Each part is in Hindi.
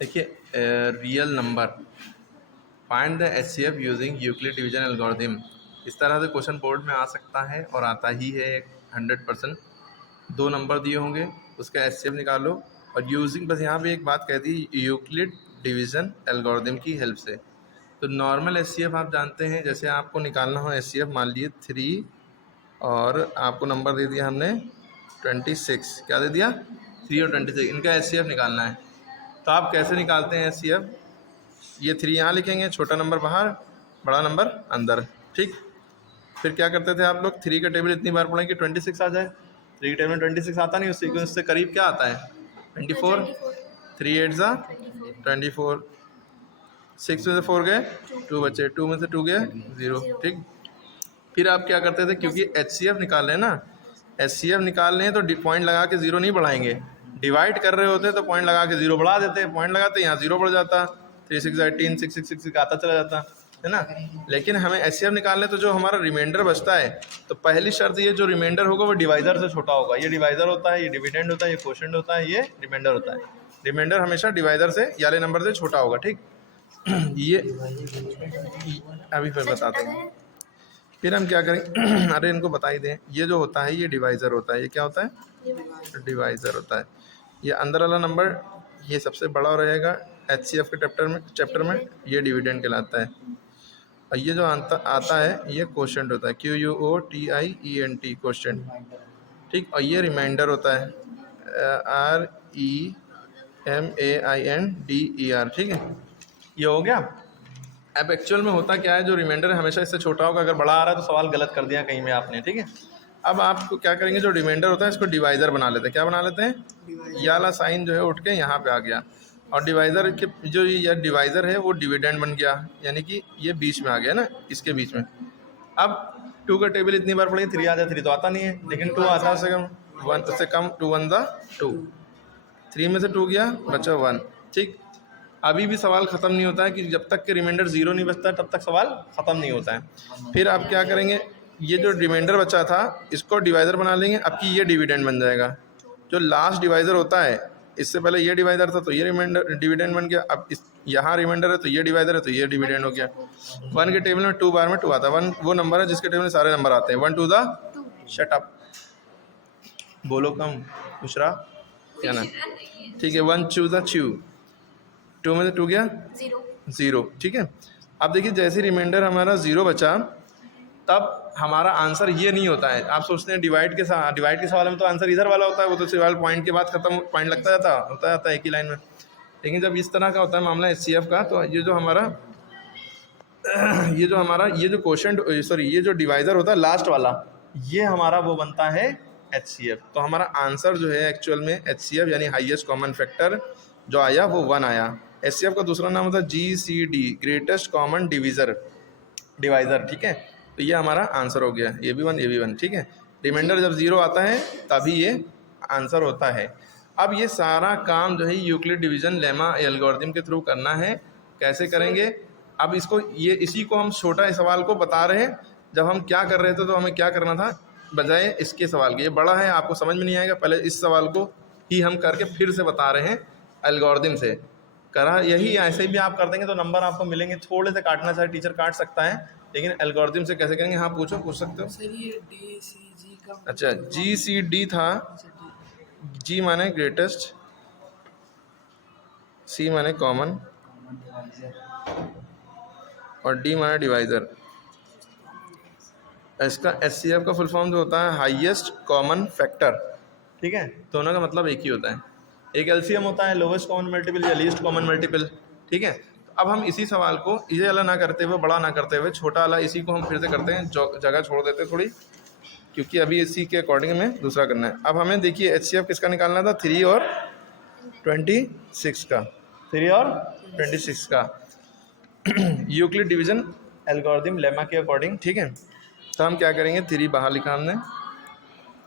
देखिए, real number find the HCF using Euclid division algorithm. इस तरह से क्वेश्चन बोर्ड में आ सकता है और आता ही है 100%। दो नंबर दिए होंगे, उसका एचसीएफ निकालो और यूजिंग, बस यहाँ पे एक बात कह दी, यूक्लिड डिवीजन एल्गोरिथम की हेल्प से। तो नॉर्मल एचसीएफ आप जानते हैं, जैसे आपको निकालना हो एचसीएफ, मान लीजिए 3 और आपको नंबर दे दिया हमने 26। क्या दे दिया? 3 और 26, इनका एचसीएफ निकालना है। तो आप कैसे निकालते हैं एचसीएफ? ये 3 यहाँ लिखेंगे, छोटा नंबर बाहर, बड़ा नंबर अंदर, ठीक। फिर क्या करते थे आप लोग? 3 का टेबल इतनी बार पढ़ें कि 26 आ जाए। 3 के टेबल में 26 आता नहीं, उस सीक्वेंस से करीब क्या आता है? 24। 3 8 ज़ा 24, 6 में से 4 गए, 2 बचे, 2 में से 2 गए 0, ठीक। फिर आप क्या करते थे, क्योंकि एचसीएफ निकाल रहे हैं ना, एचसीएफ निकाल रहे हैं तो पॉइंट लगा के 0 नहीं बढ़ाएंगे। डिवाइड कर रहे होते तो पॉइंट लगा के 0 बढ़ा देते, पॉइंट लगाते यहाँ 0 बढ़ जाता, 3 6 18, 6 6 6 आता चला जाता है ना। लेकिन हमें एचसीएफ निकालने तो जो हमारा रिमाइंडर बचता है, तो पहली शर्त ये, जो रिमाइंडर होगा वो डिवाइजर से छोटा होगा। ये डिवाइजर होता है, ये डिविडेंड होता है, ये क्वोशिएंट होता है, ये रिमाइंडर होता है। रिमाइंडर हमेशा डिवाइजर से, याले नंबर से छोटा होगा, ठीक। ये अभी फिर बताते हैं। फिर हम क्या करेंगे अरे इनको बता ही दें, ये जो होता है ये डिवाइज़र होता है। ये क्या होता है? डिवाइज़र होता है। ये अंदर वाला नंबर ये सबसे बड़ा रहेगा एचसीएफ के चैप्टर में ये डिविडेंड कहलाता है। और ये जो आता है ये क्वोशिएंट होता है, QUOTIENT, क्वोशिएंट, ठीक। और ये रिमाइंडर होता है, REMAINDER, ठीक है। ये हो गया। अब एक्चुअल में होता क्या है, जो रिमाइंडर है हमेशा इससे छोटा होगा। अगर बड़ा आ रहा है तो सवाल गलत कर दिया कहीं में आपने, ठीक है। अब आपको क्या करेंगे, जो रिमाइंडर होता है इसको डिवाइज़र बना लेते हैं। क्या बना लेते हैं? ये वाला साइन जो है उठ के यहाँ पे आ गया, और डिवाइज़र के जो ये डिवाइज़र है वो डिविडेंड बन गया, यानी कि ये बीच में आ गया ना, इसके बीच में। अब 2 का टेबल इतनी बार पढ़ेंगे, 3 आ जाए, 3 तो आता नहीं है, लेकिन 2 आता है, उससे कम 1 उससे कम, 2 1 ज़ा 2, 3 में से 2 गया, बचा 1, ठीक। अभी भी सवाल ख़त्म नहीं होता है कि जब तक कि रिमाइंडर 0 नहीं बचता तब तक सवाल ख़त्म नहीं होता है। फिर आप क्या करेंगे, ये जो रिमाइंडर बचा था इसको डिवाइज़र बना लेंगे। अब कि ये डिविडेंड बन जाएगा। जो लास्ट डिवाइज़र होता है, इससे पहले ये डिवाइज़र था तो ये रिमाइंडर डिविडेंड बन गया। अब इस यहाँ रिमाइंडर है तो ये डिवाइज़र है तो ये डिविडेंड हो गया। 1 के टेबल में 2 बार में 2 आता है। 1 वो नंबर है जिसके टेबल में सारे नंबर आते हैं। 1 2 ज़ा शट अप, बोलो कम, दूसरा क्या ना, ठीक है। 1 2 ज़ा च्यू, 2 में से 2 गया 0, ठीक है। अब देखिए, जैसे रिमाइंडर हमारा 0 बचा, तब हमारा आंसर ये नहीं होता है। आप सोचते हैं डिवाइड के सवाल में तो आंसर इधर वाला होता है, वो तो सवाल पॉइंट के बाद खत्म, पॉइंट लगता जाता है एक ही लाइन में। लेकिन जब इस तरह का होता है मामला एचसीएफ का, तो ये जो क्वोशिएंट, सॉरी, ये जो डिवाइज़र होता है लास्ट वाला, ये हमारा वो बनता है एचसीएफ। तो हमारा आंसर जो है एक्चुअल में एचसीएफ यानी हाईएस्ट कॉमन फैक्टर जो आया वो 1 आया। एचसीएफ का दूसरा नाम होता है GCD, ग्रेटेस्ट कॉमन डिवाइज़र, ठीक है। तो ये हमारा आंसर हो गया, ये भी 1, ये भी 1, ठीक है। रिमाइंडर जब 0 आता है तभी ये आंसर होता है। अब ये सारा काम जो है यूक्लिड डिवीजन लेमा एल्गोरिथम के थ्रू करना है। कैसे करेंगे? अब इसी को हम छोटा सवाल को बता रहे हैं। जब हम क्या कर रहे थे तो हमें क्या करना था, बजाय इसके सवाल के। ये बड़ा है, आपको समझ में नहीं आएगा, पहले इस सवाल को ही हम करके फिर से बता रहे हैं एल्गोरिथम से। करा यही, ऐसे भी आप कर देंगे तो नंबर आपको मिलेंगे। थोड़े से काटना चाहे टीचर काट सकता है, लेकिन एल्गोरिथम से कैसे करेंगे? हाँ पूछ सकते हो सर। ये DCG का अच्छा, GCD था। G माने ग्रेटेस्ट, C माने कॉमन और D माने डिवाइज़र। इसका एचसीएफ का फुल फॉर्म जो होता है हाईएस्ट कॉमन फैक्टर, ठीक है। दोनों का मतलब एक ही होता है। एक एलसीएम होता है, लोवेस्ट कॉमन मल्टीपल या लीस्ट कॉमन मल्टीपल, ठीक है। तो अब हम इसी सवाल को ये वाला ना करते हुए, बड़ा ना करते हुए, छोटा वाला इसी को हम फिर से करते हैं, जगह छोड़ देते हैं थोड़ी, क्योंकि अभी इसी के अकॉर्डिंग में दूसरा करना है। अब हमें देखिए एचसीएफ किसका निकालना था, 3 और 26 का, 3 और 26 का यूक्लिड डिवीजन एल्गोरिथम लेमा के अकॉर्डिंग, ठीक है। तो हम क्या करेंगे, 3 बाहर लिखा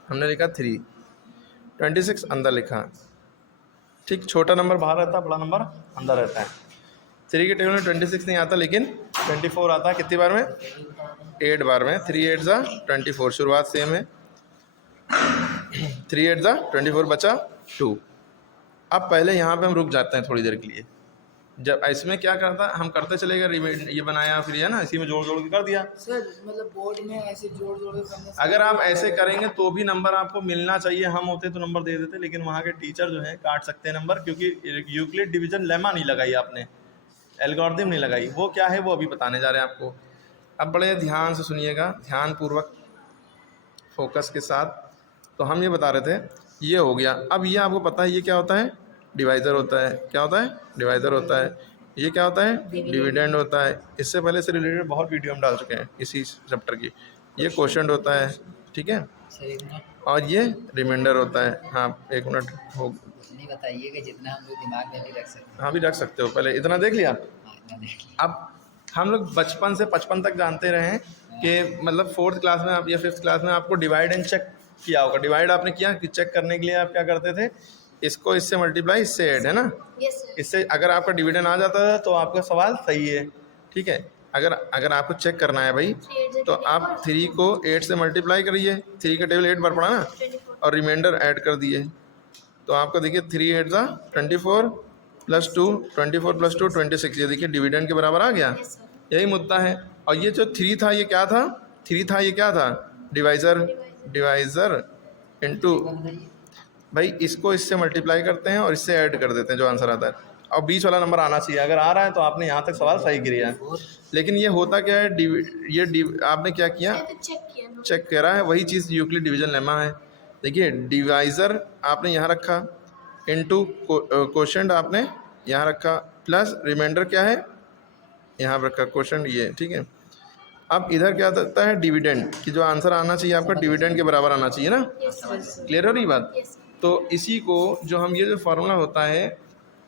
हमने लिखा 3, 26 अंदर लिखा, ठीक। छोटा नंबर बाहर रहता है, बड़ा नंबर अंदर रहता है। 3 के टेबल में 26 नहीं आता, लेकिन 24 आता है। कितनी बार में? 8 बार में। 3 8 ज़ा 24, शुरुआत सेम है। 3 8 ज़ा 24, बचा 2, अब पहले यहाँ पे हम रुक जाते हैं थोड़ी देर के लिए। जब इसमें क्या करता हम करते चले गए, ये बनाया फिर है ना, इसी में जोड़ जोड़ के कर दिया। सर मतलब बोर्ड में ऐसे जोड़ जोड़ के करने से अगर आप ऐसे करेंगे तो भी नंबर आपको मिलना चाहिए, हम होते तो नंबर दे देते, लेकिन वहाँ के टीचर जो है काट सकते हैं नंबर, क्योंकि यूक्लिड डिवीजन लेमा नहीं लगाई आपने, एल्गोरिथम नहीं लगाई। वो क्या है वो अभी बताने जा रहे हैं आपको। अब बड़े ध्यान से सुनिएगा, ध्यानपूर्वक फोकस के साथ। तो हम ये बता रहे थे, ये हो गया। अब ये आपको पता है ये क्या होता है, डिवाइज़र होता है। क्या होता है, डिवाइज़र होता है। ये क्या होता है, डिविडेंड होता है। इससे पहले से रिलेटेड बहुत वीडियो हम डाल चुके हैं इसी चैप्टर की। ये क्वोशंट होता है, ठीक है, और ये रिमाइंडर होता है। हाँ 1 मिनट हो, नहीं बताइए कि जितना हम लोग दिमाग में भी रख सकते हाँ भी रख सकते हो, पहले इतना देख लिया। हैं। इतना देख लिया। अब हम लोग बचपन से 55 तक जानते रहे हैं कि मतलब 4th क्लास में आप या 5th क्लास में आपको डिवाइड एंड चेक किया होगा। डिवाइड आपने किया कि चेक करने के लिए आप क्या करते थे, इसको इससे मल्टीप्लाई इससे ऐड, है ना। इससे अगर आपका डिविडेंड आ जाता था तो आपका सवाल सही है, ठीक है। अगर आपको चेक करना है भाई, तो आप 3 को 8 से मल्टीप्लाई करिए, 3 का टेबल 8 बार पड़ा ना, और रिमाइंडर ऐड कर दिए, तो आपका देखिए 3 8 ज़ा 24 + 2 24 + 2 26। ये देखिए डिविडेंड के बराबर आ गया। यही मुद्दा है। और ये जो 3 था ये क्या था, 3 था ये क्या था, डिवाइज़र इनटू, भाई इसको इससे मल्टीप्लाई करते हैं और इससे ऐड कर देते हैं जो आंसर आता है। और बीच वाला नंबर आना चाहिए। अगर आ रहा है तो आपने यहाँ तक सवाल सही किया है। लेकिन ये होता क्या है, आपने क्या किया, चेक करा है। वही चीज़ यूक्लिड डिवीजन लेमा है। देखिए डिवाइज़र आपने यहाँ रखा, इनटू क्वोशंट आपने यहाँ रखा, प्लस रिमाइंडर क्या है यहाँ रखा, क्वोशंट ये, ठीक है। अब इधर क्या होता है, डिविडेंड, कि जो आंसर आना चाहिए आपका डिविडेंड के बराबर आना चाहिए ना। क्लियर हो रही बात। तो इसी को जो हम, ये जो फार्मूला होता है,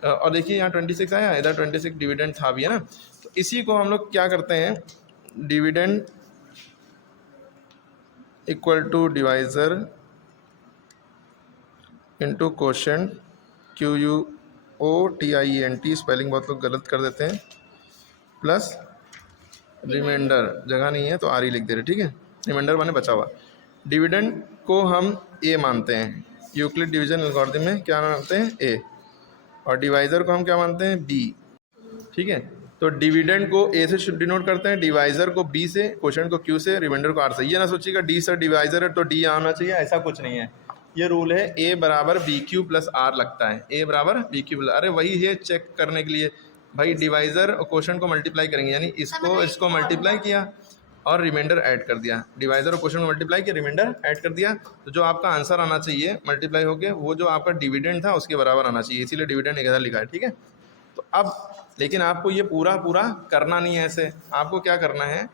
और देखिए यहाँ 26 आया, इधर 26 डिविडेंड था भी, है ना। तो इसी को हम लोग क्या करते हैं, dividend equal to divisor into quotient, QUOTIENT, spelling बहुत लोग गलत कर देते हैं, प्लस रिमाइंडर, जगह नहीं है तो आर ही लिख दे रहे, ठीक है। रिमाइंडर माने बचा हुआ। डिविडेंड को हम ए मानते हैं, यूक्लिड डिवीजन एल्गोरिथम में क्या मानते हैं, ए, और डिवाइज़र को हम क्या मानते हैं, बी, ठीक है। तो डिविडेंड को ए से डिनोट करते हैं, डिवाइज़र को बी से, क्वोशंट को क्यू से, रिमाइंडर को आर से। ये ना सोचिएगा डी से डिवाइज़र है तो डी आना चाहिए, ऐसा कुछ नहीं है। ये रूल है, ए बराबर बी क्यू प्लस आर लगता है, ए बराबर बी क्यू प्लस, अरे वही है चेक करने के लिए भाई। डिवाइज़र और क्वोशंट को मल्टीप्लाई करेंगे, यानी इसको मल्टीप्लाई किया और रिमाइंडर ऐड कर दिया। डिवाइज़र और क्वोशंट को मल्टीप्लाई किया, रिमाइंडर ऐड कर दिया, तो जो आपका आंसर आना चाहिए मल्टीप्लाई होके, वो जो आपका डिविडेंड था उसके बराबर आना चाहिए, इसीलिए डिविडेंड एक हज़ार लिखा है, ठीक है। तो अब लेकिन आपको ये पूरा करना नहीं है ऐसे। आपको क्या करना है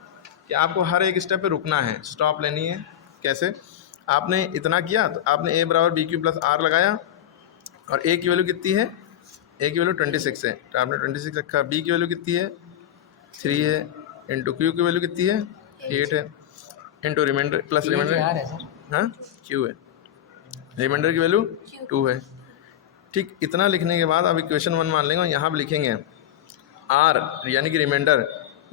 कि आपको हर एक स्टेप पे रुकना है, स्टॉप लेनी है। कैसे, आपने इतना किया तो आपने ए बराबर बी क्यू प्लस आर लगाया, और ए की वैल्यू कितनी है, ए की वैल्यू 26 है तो आपने 26 रखा। बी की वैल्यू कितनी है, 3 है, इंटू क्यू की वैल्यू कितनी है, 8 है, इंटू रिमाइंडर प्लस रिमाइंडर, हाँ क्यू है, रिमाइंडर की वैल्यू 2 है, ठीक। इतना लिखने के बाद अब इक्वेशन 1 मान लेंगे और यहाँ पर लिखेंगे आर यानी कि रिमाइंडर,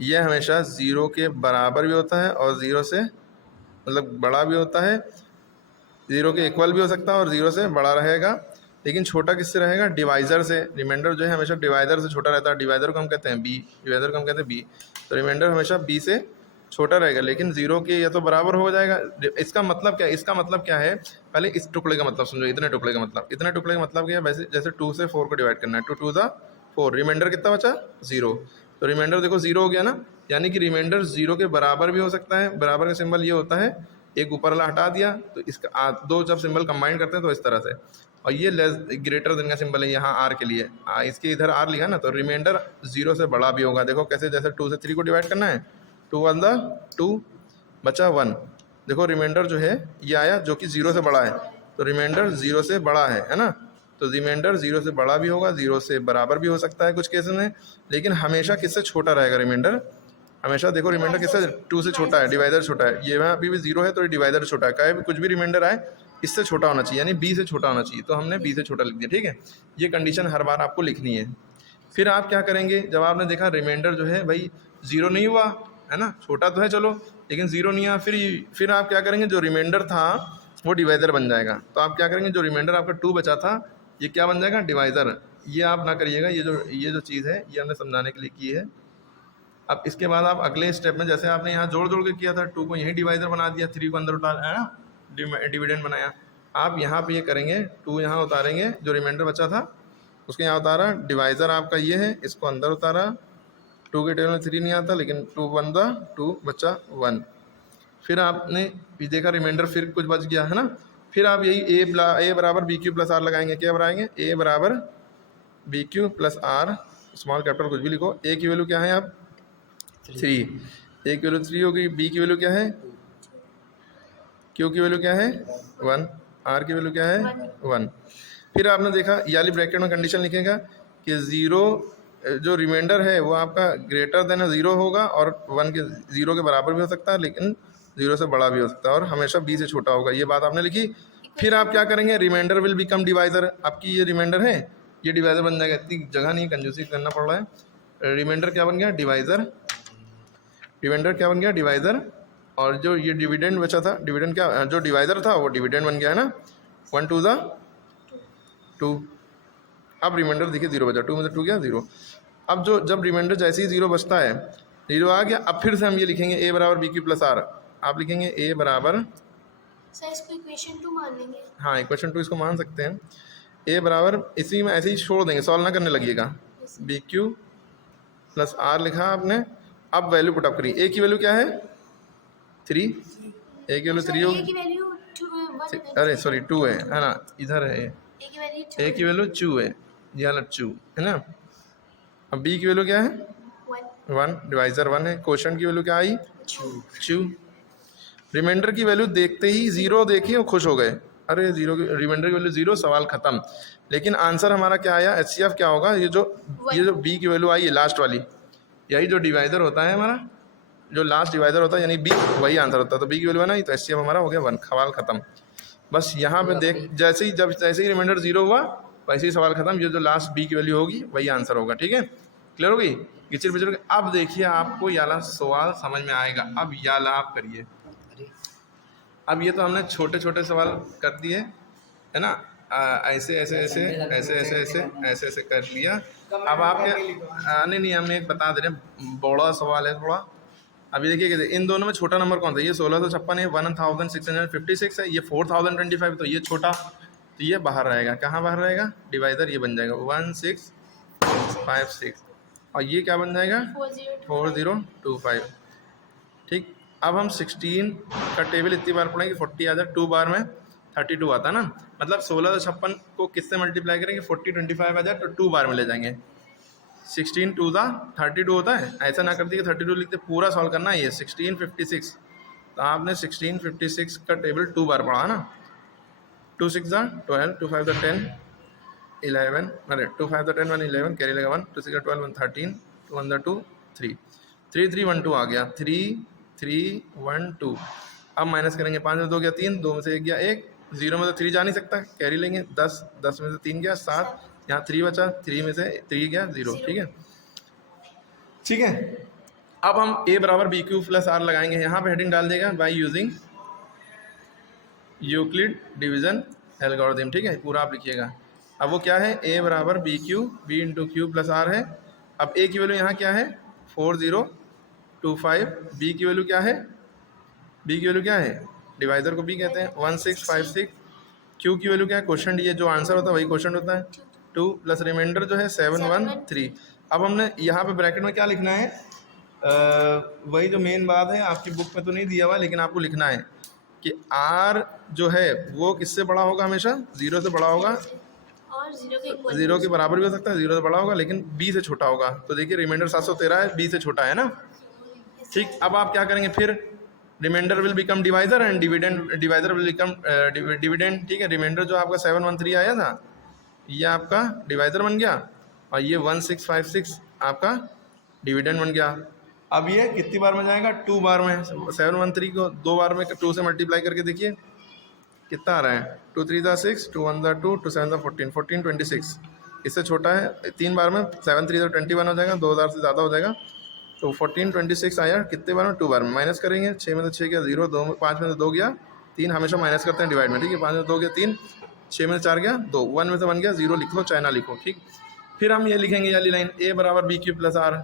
ये हमेशा 0 के बराबर भी होता है और 0 से मतलब बड़ा भी होता है, 0 के इक्वल भी हो सकता है और 0 से बड़ा रहेगा। लेकिन छोटा किससे रहेगा, डिवाइज़र से। रिमाइंडर जो है हमेशा डिवाइज़र से छोटा रहता है, डिवाइज़र को हम कहते हैं बी, डिवाइज़र को हम कहते हैं बी। तो रिमाइंडर हमेशा बी से छोटा रहेगा, लेकिन 0 के या तो बराबर हो जाएगा। इसका मतलब क्या है, इसका मतलब क्या है, पहले इस टुकड़े का मतलब समझो, इतने टुकड़े का मतलब, इतने टुकड़े का मतलब क्या है, वैसे जैसे 2 से 4 को डिवाइड करना है, 2 2 ज़ा 4, रिमाइंडर कितना बचा, 0। तो रिमाइंडर देखो 0 हो गया ना, यानी कि रिमाइंडर 0 के बराबर भी हो सकता है। बराबर का सिंबल ये होता है, एक ऊपर वाला हटा दिया तो इसका दो जब सिंबल कंबाइन करते हैं तो इस तरह से, और ये लेस ग्रेटर देन का सिंबल है यहाँ आर के लिए, इसके इधर आर लिखा ना, तो रिमाइंडर 0 से बड़ा भी होगा। देखो कैसे, जैसे 2 से 3 को डिवाइड करना है, 2 1 ज़ा 2 बचा 1। देखो रिमाइंडर जो है ये आया जो कि 0 से बड़ा है, तो रिमाइंडर 0 से बड़ा है ना। तो रिमाइंडर 0 से बड़ा भी होगा, 0 से बराबर भी हो सकता है कुछ केसेस में, लेकिन हमेशा किससे छोटा रहेगा रिमाइंडर, हमेशा देखो रिमाइंडर किससे, 2 से छोटा है, डिवाइज़र छोटा है। ये अभी भी 0 है तो डिवाइज़र छोटा है, कहीं भी कुछ भी रिमाइंडर आए इससे छोटा होना चाहिए, यानी b से छोटा होना चाहिए, तो हमने b से छोटा लिख दिया, ठीक है। ये कंडीशन हर बार आपको लिखनी है। फिर आप क्या करेंगे, जब आपने देखा रिमाइंडर जो है भाई 0 नहीं हुआ है ना, छोटा तो है चलो, लेकिन 0 नहीं आया, फिर आप क्या करेंगे, जो रिमाइंडर था वो डिवाइज़र बन जाएगा। तो आप क्या करेंगे, जो रिमाइंडर आपका 2 बचा था ये क्या बन जाएगा, डिवाइज़र। ये आप ना करिएगा, ये जो चीज़ है ये हमने समझाने के लिए की है। अब इसके बाद आप अगले स्टेप में, जैसे आपने यहाँ जोड़ जोड़ के किया था, 2 को यहीं डिवाइज़र बना दिया, 3 को अंदर उतार है ना, डिविडेंड बनाया। आप यहाँ पे ये करेंगे, 2 यहाँ उतारेंगे, जो रिमाइंडर बचा था उसके यहाँ उतारा, डिवाइज़र आपका ये है, इसको अंदर उतारा। 2 के टेबल में 3 नहीं आता, लेकिन 2 बंदा 2 बचा 1। फिर आपने देखा रिमाइंडर फिर कुछ बच गया है ना, फिर आप यही ए बराबर बी क्यू प्लस आर लगाएंगे। क्या बनाएंगे, ए बराबर b q plus r, small capital कुछ भी लिखो। ए की वैल्यू क्या है आप 3, ए की वैल्यू 3 होगी, बी की वैल्यू क्या है, क्यू की वैल्यू क्या है 1, आर की वैल्यू क्या है 1। फिर आपने देखा ये वाली ब्रैकेट में कंडीशन लिखेगा कि 0 जो रिमाइंडर है वो आपका ग्रेटर देन 0 होगा और 0 के बराबर भी हो सकता है, लेकिन 0 से बड़ा भी हो सकता है, और हमेशा b से छोटा होगा। ये बात आपने लिखी। फिर आप क्या करेंगे, रिमाइंडर विल बिकम डिवाइज़र। आपकी ये रिमाइंडर है, ये डिवाइज़र बन जाएगा। इतनी जगह नहीं, कंजूसी करना पड़ रहा है। रिमाइंडर क्या बन गया, डिवाइज़र। डिविडेंड क्या बन गया, डिवाइज़र। और जो ये डिविडेंड बचा था, डिविडेंड क्या, जो डिवाइज़र था वो डिविडेंड बन गया है ना। 1 2 2। अब रिमाइंडर देखिए 0 बचा, 2 में से 2 गया 0। अब जब रिमाइंडर जैसे ही 0 बचता है, 0 आ गया, अब फिर से हम ये लिखेंगे ए बराबर बी क्यू प्लस आर। आप लिखेंगे ए बराबर, सर इसको इक्वेशन 2 मान लेंगे। हाँ इक्वेशन 2 इसको मान सकते हैं। ए बराबर इसी में ऐसे ही छोड़ देंगे, सॉल्व ना करने लगिएगा। बी क्यू प्लस आर लिखा आपने। अब वैल्यू पुटअप करिए। ए की वैल्यू क्या है 3, ए की वैल्यू 3 ए होगी, की वैल्यू 1 अरे सॉरी 2 है ना, इधर है ए की वैल्यू ए की वैल्यू 2 है, ये वाला 2 है ना। अब बी की वैल्यू क्या है 1, डिवाइज़र 1 है। क्वेश्चन की वैल्यू क्या आई 2। रिमाइंडर की वैल्यू देखते ही 0 देखी और खुश हो गए, अरे 0 की रिमाइंडर की वैल्यू 0, सवाल ख़त्म। लेकिन आंसर हमारा क्या आया, HCF क्या होगा, ये जो बी की वैल्यू आई है लास्ट वाली, यही जो डिवाइज़र होता है हमारा, जो लास्ट डिवाइज़र होता है यानी बी, वही आंसर होता है। तो बी की वैल्यू है ना, तो HCF हमारा हो गया 1, सवाल ख़त्म। बस यहाँ पे देख, जैसे ही रिमाइंडर 0 हुआ वैसे ही सवाल ख़त्म। ये जो लास्ट बी की वैल्यू होगी वही आंसर होगा। ठीक है, क्लियर होगी किचर पिचर। अब देखिए आपको याला सवाल समझ में आएगा। अब याला आप करिए। अब ये तो हमने छोटे छोटे सवाल कर दिए है ना, ऐसे ऐसे ऐसे ऐसे ऐसे ऐसे ऐसे ऐसे कर लिया। अब आपके नहीं हमने एक बता दे रहे हैं, बड़ा सवाल है थोड़ा। अभी देखिए कि इन दोनों में छोटा नंबर कौन सा, ये 1656 है, 1656 है, ये 4025, तो ये छोटा, तो ये बाहर रहेगा। कहाँ बाहर रहेगा, डिवाइज़र ये बन जाएगा 1656, और ये क्या बन जाएगा 4025। ठीक, अब हम 16 का टेबल इतनी बार पढ़ेंगे 40 आ जाए, 2 बार में 32 आता है ना, मतलब 1656 को किससे मल्टीप्लाई करेंगे, 40 25 आ जाए तो 2 बार में ले जाएंगे। 16 2 32 होता है, ऐसा ना कर दिए 32 लिखते, पूरा सॉल्व करना है। ये 1656, तो आपने 1656 का टेबल 2 बार पढ़ा ना। 2 6 12, 2 5 10 11, अरे 2 5 10 1 11, कैरी लगा 1, 2 6 12 1 13, 2 1 2 3 3 3 1 2 आ गया, 3 3 1 2। अब माइनस करेंगे, 5 में 2 गया 3, 2 में से 1 गया 1, 0 में तो 3 जा नहीं सकता, कैरी लेंगे 10, 10 में से 3 गया 7, यहाँ 3 बचा, 3 में से 3 गया 0। ठीक है, ठीक है। अब हम a बराबर बी क्यू प्लस आर लगाएंगे। यहाँ पे हेडिंग डाल देगा by using Euclid division algorithm. ठीक है, पूरा आप लिखिएगा। अब वो क्या है, a बराबर b q, b into q plus r है। अब a की वैल्यू यहाँ क्या है 4025, b की वैल्यू क्या है, b की वैल्यू क्या है, डिवाइज़र को b कहते हैं 1656, q की वैल्यू क्या है, क्वेश्चन ये जो आंसर होता है वही क्वेश्चन होता है 2, प्लस रिमाइंडर जो है 713। अब हमने यहाँ पे ब्रैकेट में क्या लिखना है, वही जो मेन बात है, आपकी बुक में तो नहीं दिया हुआ, लेकिन आपको लिखना है कि r जो है वो किससे बड़ा होगा, हमेशा 0 से बड़ा होगा, और 0 के बराबर भी हो सकता है, 0 से बड़ा होगा, लेकिन b से छोटा होगा। तो देखिए रिमाइंडर 713 है, b से छोटा है ना। ठीक, अब आप क्या करेंगे, फिर reminder will become divisor and divisor will become dividend. ठीक है, रिमाइंडर जो आपका 713 आया था ये आपका डिवाइज़र बन गया, और ये 1656 आपका डिविडेंड बन गया। अब ये कितनी बार में जाएगा, 2 बार में। 713 को 2 बार में 2 से मल्टीप्लाई करके देखिए कितना आ रहा है, 2 3 6, 2 1 2, 2 7 14, 14 26, इससे छोटा है 3 बार में, 7 3 21 हो जाएगा, 2000 से ज़्यादा हो जाएगा। तो 14 26 आया कितने बार में, 2 बार में। माइनस करेंगे, 6 में से 6 गया 0, 2 5 में से 2 गया 3, हमेशा माइनस करते हैं डिवाइड में। ठीक है, 5 में 2 गया 3, 6 में से 4 गया 2, 1 में से 1 गया 0 लिखो चाहे ना लिखो, ठीक। फिर हम ये लिखेंगे ये वाली लाइन a बराबर b q plus r,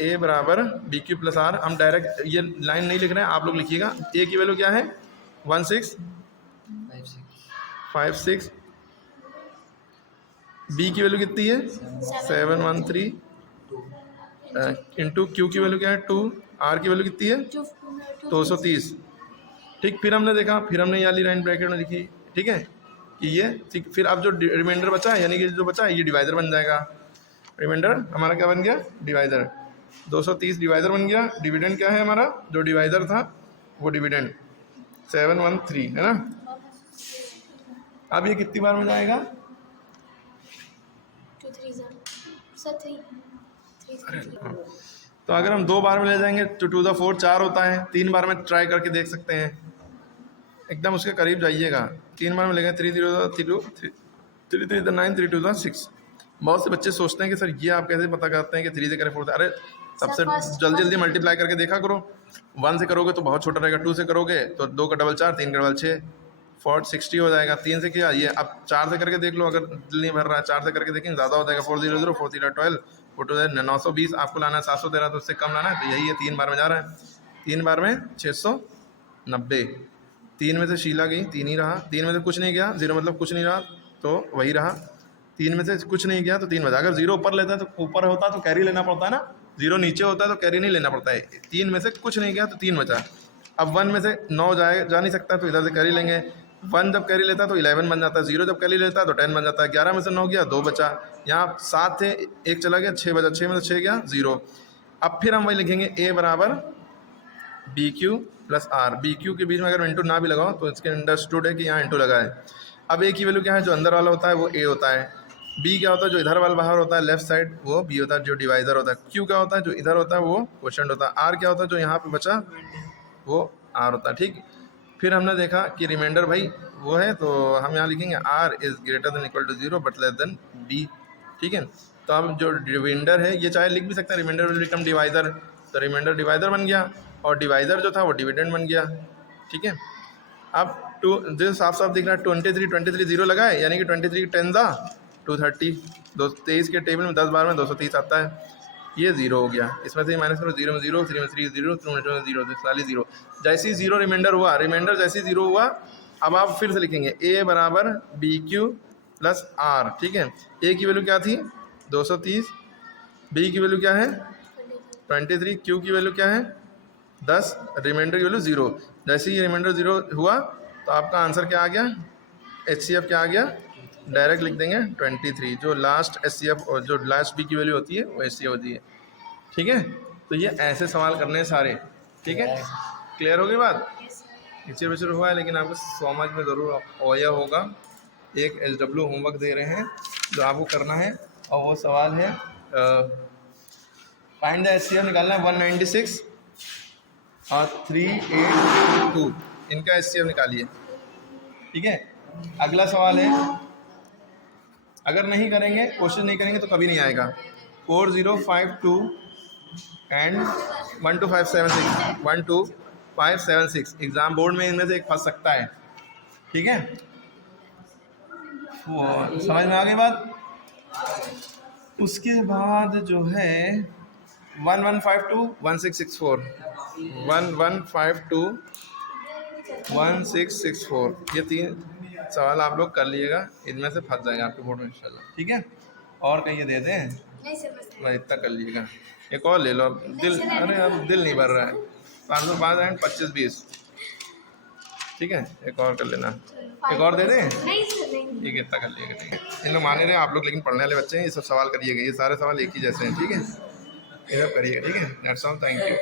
a बराबर बी क्यू प्लस आर। हम डायरेक्ट ये लाइन नहीं लिख रहे हैं, आप लोग लिखिएगा। a की वैल्यू क्या है 1656, b की वैल्यू कितनी है 713 इंटू क्यू की वैल्यू क्या है 2, r की वैल्यू कितनी है 230, ठीक। फिर हमने देखा, फिर हमने ये वाली लाइन ब्रैकेट में लिखी, ठीक है कि ये ठीक। फिर अब जो रिमाइंडर बचा है यानी कि जो बचा है ये डिवाइडर बन जाएगा। रिमाइंडर हमारा क्या बन गया डिवाइडर, 230 डिवाइडर बन गया। डिविडेंड क्या है हमारा, जो डिवाइडर था वो डिविडेंड 713 है ना। अब ये कितनी बार में जाएगा 2 3 सर 3 हाँ। तो अगर हम 2 बार में ले जाएंगे तो 2 द 4 4 होता है, 3 बार में ट्राई करके देख सकते हैं, एकदम उसके करीब जाइएगा। 3 बार में ले गए 3 0 3 2 3 3 9 3 2 6। बहुत से बच्चे सोचते हैं कि सर ये आप कैसे पता करते हैं कि 3 से करें 4 से। अरे सबसे जल्दी जल्दी मल्टीप्लाई करके देखा करो। 1 से करोगे तो बहुत छोटा रहेगा, 2 से करोगे तो 2 का डबल 4, 3 का डबल 6, 460 हो जाएगा। 3 से किया ये, अब 4 से करके देख लो, अगर दिल नहीं भर रहा है 4 से करके देखेंगे ज़्यादा हो जाएगा। 4 0 0 4 3 12 4 2 920, आपको लाना है 713, तो उससे कम लाना है, तो यही है 3 बार में जा रहा है। 3 बार में 690, 3 में से शीला गई 3 ही रहा, 3 में से कुछ नहीं गया 0 मतलब कुछ नहीं रहा तो वही रहा, 3 में से कुछ नहीं गया तो 3 बचा। अगर 0 ऊपर लेता है तो ऊपर होता तो कैरी लेना पड़ता है ना, 0 नीचे होता है तो कैरी नहीं लेना पड़ता है। 3 में से कुछ नहीं गया तो 3 बचा। अब 1 में से 9 जा नहीं सकता तो इधर से कैरी लेंगे। 1 जब कैरी लेता है तो 11 बन जाता है, 0 जब कैरी लेता है तो 10 बन जाता है। 11 में से 9 गया 2 बचा, यहाँ 7 थे 1 चला गया 6 बचा, 6 में से 6 गया 0। अब फिर हम वही लिखेंगे a बराबर b q plus r. B q के बीच में अगर इंटू ना भी लगाओ तो इसके अंडरस्टूड है कि यहाँ इंटू लगा है। अब a की वैल्यू क्या है, जो अंदर वाला होता है वो a होता है, b क्या होता है जो इधर वाला बाहर होता है लेफ्ट साइड वो b होता है जो डिवाइजर होता है, q क्या होता है जो इधर होता है वो क्वोशंट होता है, r क्या होता है जो यहाँ पे बचा वो r होता है, ठीक। फिर हमने देखा कि रिमाइंडर भाई वो है तो हम यहाँ लिखेंगे r is greater than equal to 0 but less than b, ठीक है। तो अब जो रिमाइंडर है ये चाहे लिख भी सकते हैं, रिमाइंडर विल बिकम डिवाइजर, तो रिमाइंडर डिवाइजर बन गया और डिवाइजर जो था वो डिविडेंड बन गया, ठीक है। अब जो साफ साफ दिख रहा है 23 0 लगा है यानी कि 23 10 था 230, 23 के टेबल में 10 बार में 230 आता है, ये 0 हो गया। इसमें से माइनस करो 0 में 0, 3 में 3 0, 2 में 0, 0। जैसे ही 0 रिमाइंडर हुआ, रिमाइंडर जैसे ही 0 हुआ अब आप फिर से लिखेंगे a बराबर बी क्यू प्लस आर, ठीक है। a की वैल्यू क्या थी 230, b की वैल्यू क्या है 23, q की वैल्यू क्या है 10, रिमाइंडर की वैल्यू 0। जैसे ही रिमाइंडर 0 हुआ तो आपका आंसर क्या आ गया, HCF क्या आ गया, डायरेक्ट लिख देंगे 23, जो लास्ट HCF और जो लास्ट b की वैल्यू होती है वो HCF होती है, ठीक है। तो ये ऐसे सवाल करने हैं सारे, ठीक है। क्लियर होगी बात, पिक्चर हुआ है लेकिन आपको समझ में ज़रूर आया होगा। एक SW होमवर्क दे रहे हैं जो आपको करना है और वो सवाल है फाइंड द HCF निकालना है 196 और 382, इनका HCF निकालिए, ठीक है। अगला सवाल है, अगर नहीं करेंगे कोशिश नहीं करेंगे तो कभी नहीं आएगा। 4052 एंड 12576 12576 एग्ज़ाम बोर्ड में इनमें से एक फंस सकता है, ठीक है। वो समझ में आ गई बात। उसके बाद जो है 1152 1664 1152 1664, ये 3 सवाल आप लोग कर लीजिएगा, इनमें से फंस जाएगा आपके बोर्ड में इंशाल्लाह, ठीक है। और कहिए दे दें, नहीं सर बस मैं इतना कर लीजिएगा। एक और ले लो, अब दिल, अरे अब दिल नहीं भर रहा है। 505 एंड 25 20, ठीक है। एक और कर लेना, एक और दे दें, नहीं सर नहीं। ठीक है इतना कर लीजिएगा, ठीक है। इन लोग माने रहे आप लोग लेकिन पढ़ने वाले बच्चे हैं, ये सब सवाल करिएगा, ये सारे सवाल एक ही जैसे हैं, ठीक है। ये सब करिएगा, ठीक है। That's all, thank you.